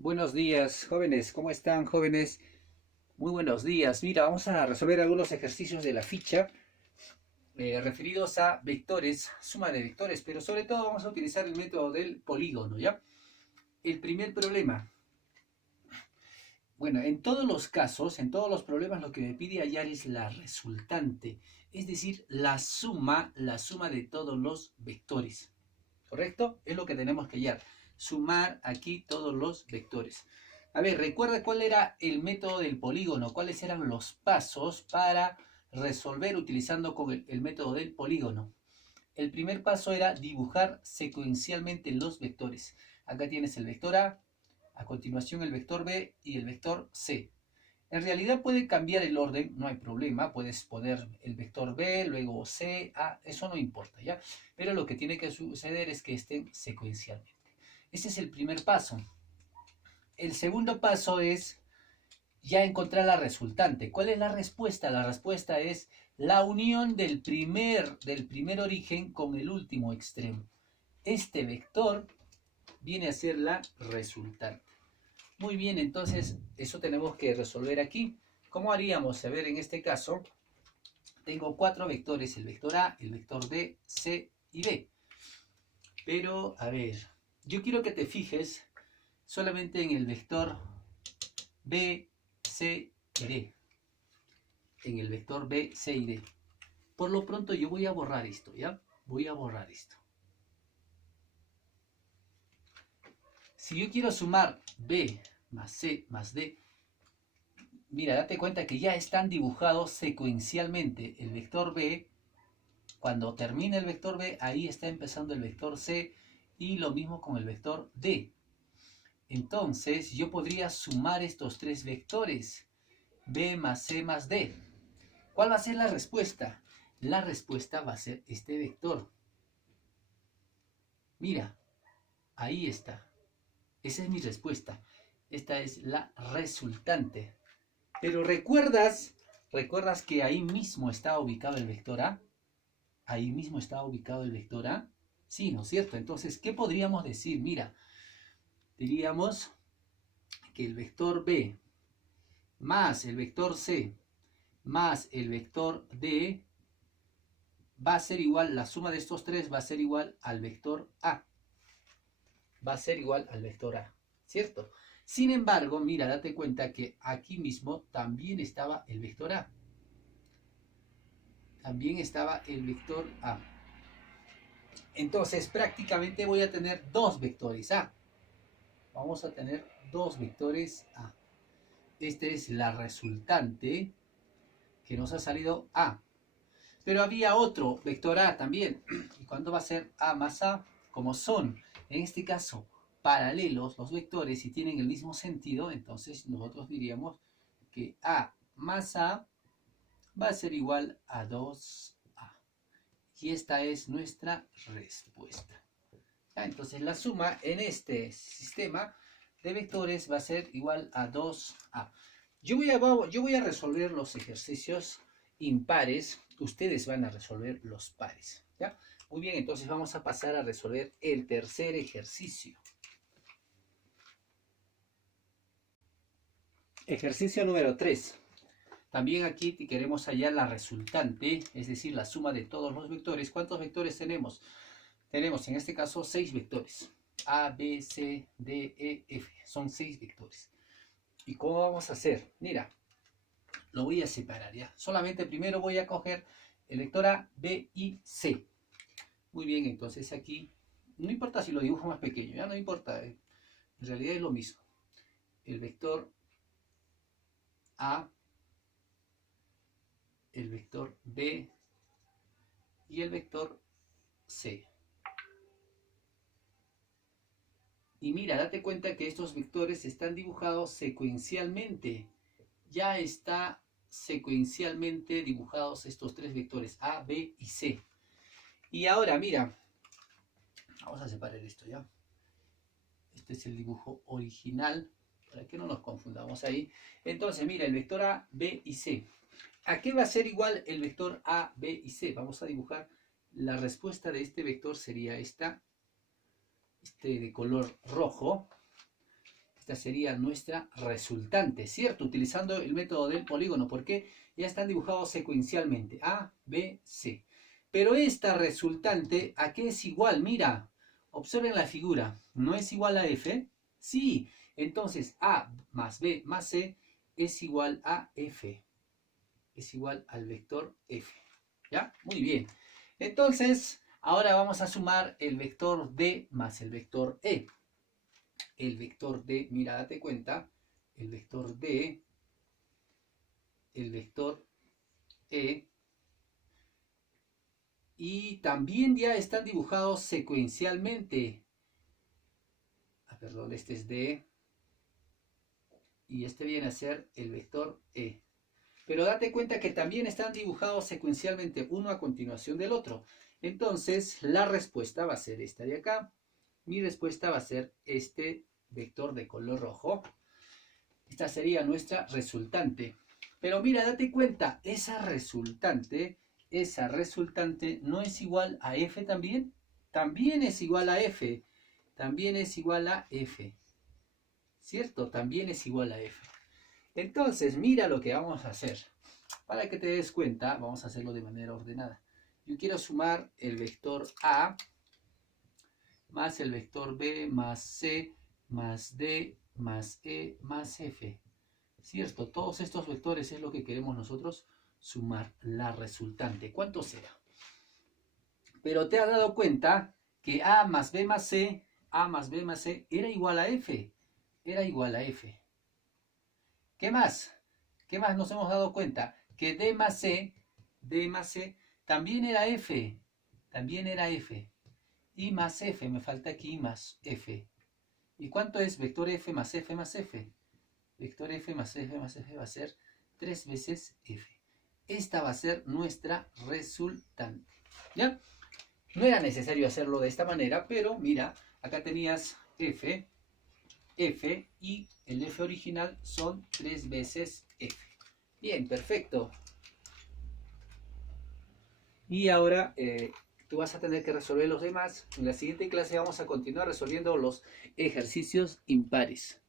Buenos días, jóvenes. ¿Cómo están, jóvenes? Muy buenos días. Mira, vamos a resolver algunos ejercicios de la ficha referidos a vectores, suma de vectores, pero sobre todo vamos a utilizar el método del polígono, ¿ya? El primer problema. Bueno, en todos los casos, en todos los problemas, lo que me pide hallar es la resultante, es decir, la suma de todos los vectores. ¿Correcto? Es lo que tenemos que hallar. Sumar aquí todos los vectores. A ver, recuerda cuál era el método del polígono, cuáles eran los pasos para resolver utilizando con el método del polígono. El primer paso era dibujar secuencialmente los vectores. Acá tienes el vector a continuación el vector B y el vector C. En realidad puede cambiar el orden, no hay problema, puedes poner el vector B, luego C, A, eso no importa, ¿ya? Pero lo que tiene que suceder es que estén secuencialmente. Ese es el primer paso. El segundo paso es ya encontrar la resultante. ¿Cuál es la respuesta? La respuesta es la unión del primer origen con el último extremo. Este vector viene a ser la resultante. Muy bien, entonces eso tenemos que resolver aquí. ¿Cómo haríamos? A ver, en este caso, tengo cuatro vectores, el vector A, el vector B, C y D. Pero, a ver, yo quiero que te fijes solamente en el vector B, C y D. En el vector B, C y D. Por lo pronto yo voy a borrar esto, ¿ya? Voy a borrar esto. Si yo quiero sumar B más C más D, mira, date cuenta que ya están dibujados secuencialmente. El vector B, cuando termina el vector B, ahí está empezando el vector C y lo mismo con el vector D. Entonces yo podría sumar estos tres vectores, B más C más D. ¿Cuál va a ser la respuesta? La respuesta va a ser este vector. Mira, ahí está. Esa es mi respuesta. Esta es la resultante. Pero ¿recuerdas que ahí mismo está ubicado el vector A? Ahí mismo está ubicado el vector A. Sí, ¿no es cierto? Entonces, ¿qué podríamos decir? Mira, diríamos que el vector B más el vector C más el vector D va a ser igual, la suma de estos tres va a ser igual al vector A. Va a ser igual al vector A, ¿cierto? Sin embargo, mira, date cuenta que aquí mismo también estaba el vector A. También estaba el vector A. Entonces, prácticamente voy a tener dos vectores A. Vamos a tener dos vectores A. Esta es la resultante que nos ha salido A. Pero había otro vector A también. ¿Y cuándo va a ser A más A? Como son, en este caso, paralelos los vectores y tienen el mismo sentido, entonces nosotros diríamos que A más A va a ser igual a 2A. Y esta es nuestra respuesta. ¿Ya? Entonces la suma en este sistema de vectores va a ser igual a 2A. Yo voy a resolver los ejercicios impares, ustedes van a resolver los pares. ¿Ya? Muy bien, entonces vamos a pasar a resolver el tercer ejercicio. Ejercicio número 3. También aquí queremos hallar la resultante, es decir, la suma de todos los vectores. ¿Cuántos vectores tenemos? Tenemos en este caso 6 vectores. A, B, C, D, E, F. Son 6 vectores. ¿Y cómo vamos a hacer? Mira, lo voy a separar ya. Solamente primero voy a coger el vector A, B y C. Muy bien, entonces aquí, no importa si lo dibujo más pequeño, ya no importa. En realidad es lo mismo. El vector A, el vector B y el vector C. Y mira, date cuenta que estos vectores están dibujados secuencialmente. Ya está secuencialmente dibujados estos tres vectores, A, B y C. Y ahora, mira, vamos a separar esto ya. Este es el dibujo original, para que no nos confundamos ahí. Entonces, mira, el vector A, B y C. ¿A qué va a ser igual el vector A, B y C? Vamos a dibujar. La respuesta de este vector sería esta. Este de color rojo. Esta sería nuestra resultante, ¿cierto? Utilizando el método del polígono, porque ya están dibujados secuencialmente. A, B, C. Pero esta resultante, ¿a qué es igual? Mira, observen la figura. ¿No es igual a F? Sí. Entonces, A más B más C es igual a F. Es igual al vector F. ¿Ya? Muy bien. Entonces, ahora vamos a sumar el vector D más el vector E. El vector D, mira, date cuenta, el vector D, el vector E, y también ya están dibujados secuencialmente. Perdón, este es D, y este viene a ser el vector E. Pero date cuenta que también están dibujados secuencialmente, uno a continuación del otro. Entonces, la respuesta va a ser esta de acá. Mi respuesta va a ser este vector de color rojo. Esta sería nuestra resultante. Pero mira, date cuenta, esa resultante no es igual a F también. También es igual a F. También es igual a F. ¿Cierto? También es igual a F. Entonces, mira lo que vamos a hacer. Para que te des cuenta, vamos a hacerlo de manera ordenada. Yo quiero sumar el vector A más el vector B más C más D más E más F. ¿Cierto? Todos estos vectores es lo que queremos nosotros sumar, la resultante. ¿Cuánto será? Pero te has dado cuenta que A más B más C, A más B más C era igual a F. Era igual a F. ¿Qué más? ¿Qué más nos hemos dado cuenta? Que D más C también era F. También era F. Y más F, me falta aquí más F. ¿Y cuánto es vector F más F más F? Vector F más F más F va a ser 3 veces F. Esta va a ser nuestra resultante. ¿Ya? No era necesario hacerlo de esta manera, pero mira, acá tenías F, F y el F original son 3 veces F. Bien, perfecto. Y ahora tú vas a tener que resolver los demás. En la siguiente clase vamos a continuar resolviendo los ejercicios impares.